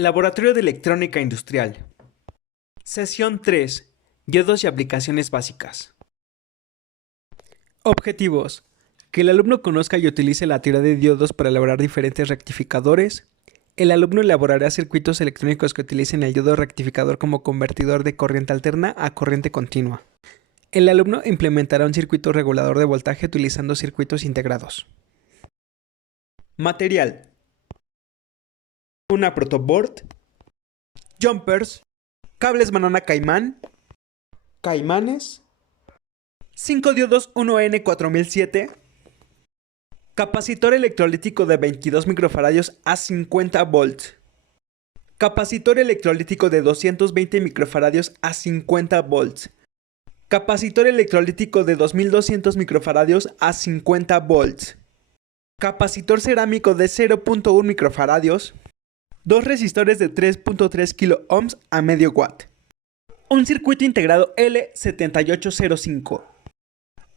Laboratorio de Electrónica Industrial. Sesión 3. Diodos y aplicaciones básicas. Objetivos. Que el alumno conozca y utilice la teoría de diodos para elaborar diferentes rectificadores. El alumno elaborará circuitos electrónicos que utilicen el diodo rectificador como convertidor de corriente alterna a corriente continua. El alumno implementará un circuito regulador de voltaje utilizando circuitos integrados. Material. Una protoboard, jumpers, cables banana caimán, caimanes, 5 diodos 1N4007, capacitor electrolítico de 22 microfaradios a 50 volts, capacitor electrolítico de 220 microfaradios a 50 volts, capacitor electrolítico de 2200 microfaradios a 50 volts, capacitor cerámico de 0.1 microfaradios, dos resistores de 3.3 kΩ a medio watt, un circuito integrado L7805,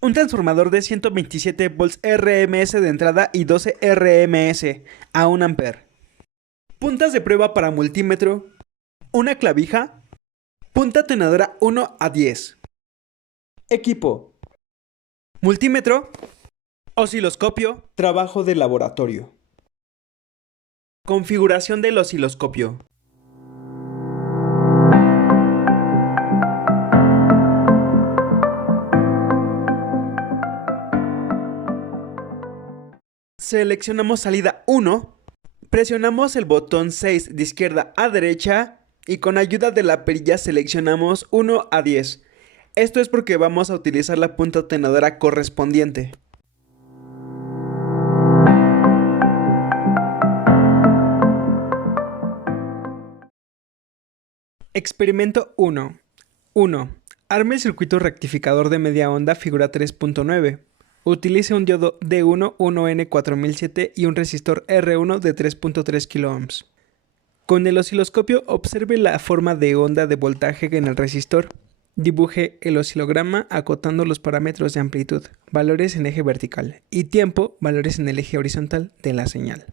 un transformador de 127 volts RMS de entrada y 12 RMS a 1 ampere, puntas de prueba para multímetro, una clavija, punta tenedora 1 a 10. Equipo: multímetro, osciloscopio, trabajo de laboratorio. Configuración del osciloscopio. Seleccionamos salida 1, presionamos el botón 6 de izquierda a derecha y con ayuda de la perilla seleccionamos 1 a 10. Esto es porque vamos a utilizar la punta tenedora correspondiente. Experimento 1. 1. Arme el circuito rectificador de media onda figura 3.9. Utilice un diodo D1 1N4007 y un resistor R1 de 3.3 kΩ. Con el osciloscopio observe la forma de onda de voltaje en el resistor. Dibuje el oscilograma acotando los parámetros de amplitud, valores en eje vertical, y tiempo, valores en el eje horizontal de la señal.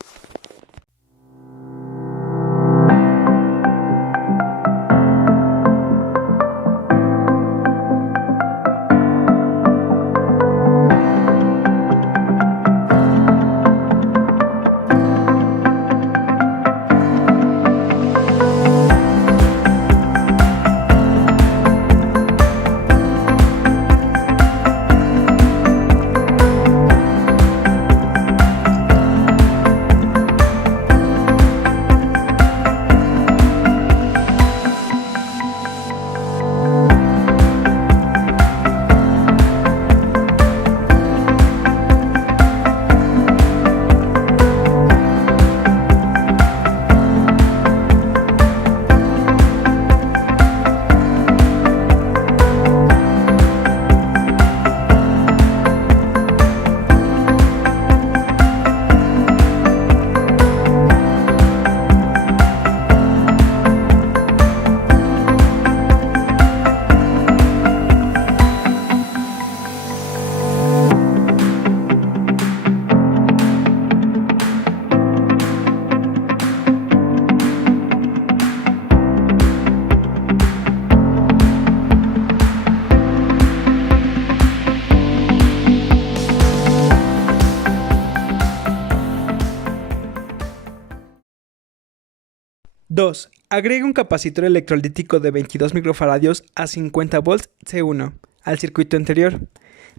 Dos. Agrega un capacitor electrolítico de 22 microfaradios a 50 volts C1 al circuito anterior,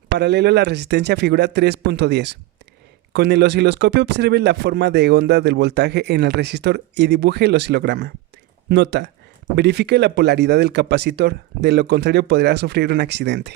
paralelo a la resistencia figura 3.10. Con el osciloscopio observe la forma de onda del voltaje en el resistor y dibuje el oscilograma. Nota: verifique la polaridad del capacitor, de lo contrario podrá sufrir un accidente.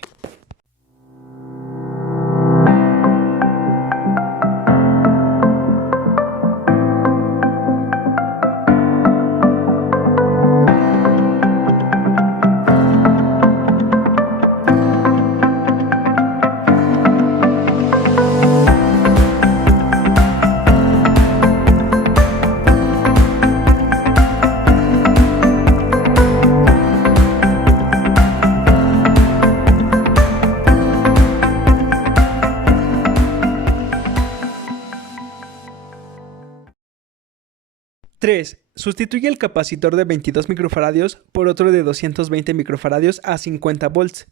3. Sustituye el capacitor de 22 microfaradios por otro de 220 microfaradios a 50 volts.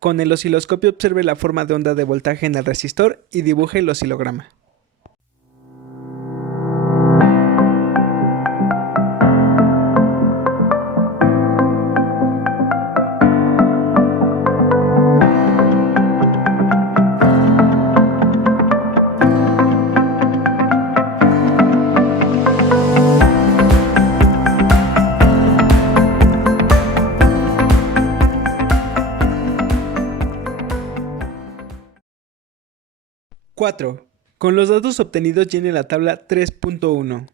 Con el osciloscopio observe la forma de onda de voltaje en el resistor y dibuje el oscilograma. ¡4! Con los datos obtenidos llene la tabla 3.1.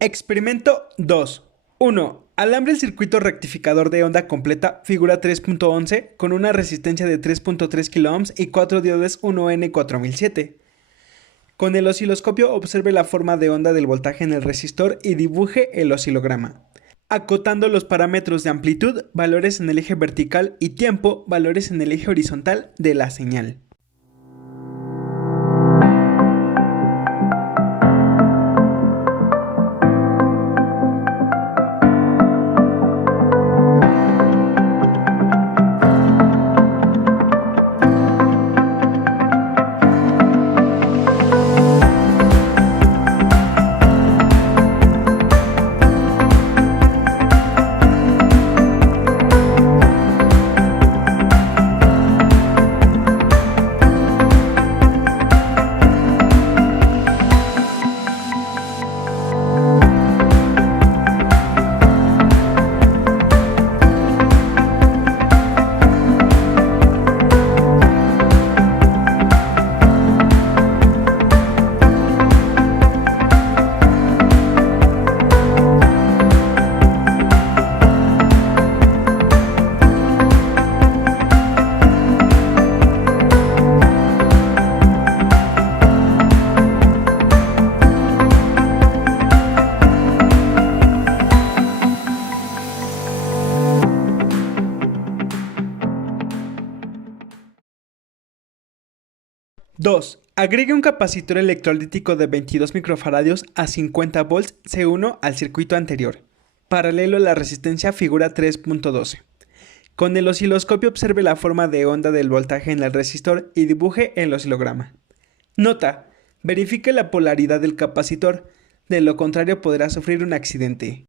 Experimento 2. 1. Alambre el circuito rectificador de onda completa, figura 3.11, con una resistencia de 3.3 kΩ y 4 diodes 1N4007. Con el osciloscopio observe la forma de onda del voltaje en el resistor y dibuje el oscilograma. Acotando los parámetros de amplitud, valores en el eje vertical y tiempo, valores en el eje horizontal de la señal. ¡2! Agregue un capacitor electrolítico de 22 microfaradios a 50 volts C1 al circuito anterior, paralelo a la resistencia figura 3.12. Con el osciloscopio observe la forma de onda del voltaje en el resistor y dibuje el oscilograma. Nota: verifique la polaridad del capacitor, de lo contrario podrá sufrir un accidente.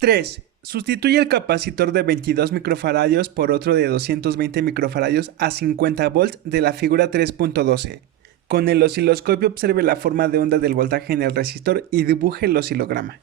¡3! Sustituye el capacitor de 22 microfaradios por otro de 220 microfaradios a 50 volts de la figura 3.12. Con el osciloscopio observe la forma de onda del voltaje en el resistor y dibuje el oscilograma.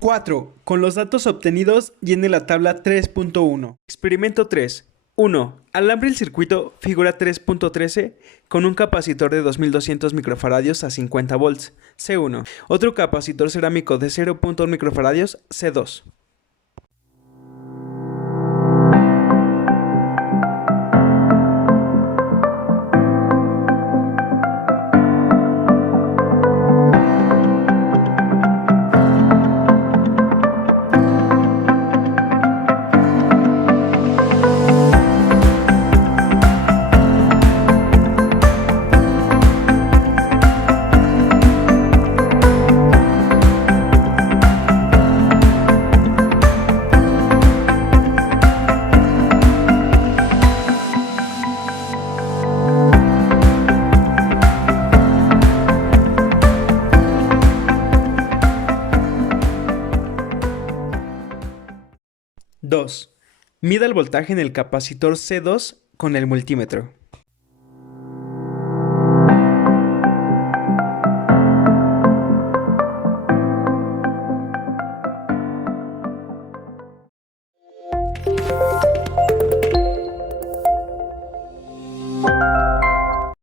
¡4! Con los datos obtenidos, llene la tabla 3.1. Experimento 3. 1. Alambre el circuito figura 3.13 con un capacitor de 2200 microfaradios a 50 volts, C1. Otro capacitor cerámico de 0.1 microfaradios, C2. 2. Mida el voltaje en el capacitor C2 con el multímetro.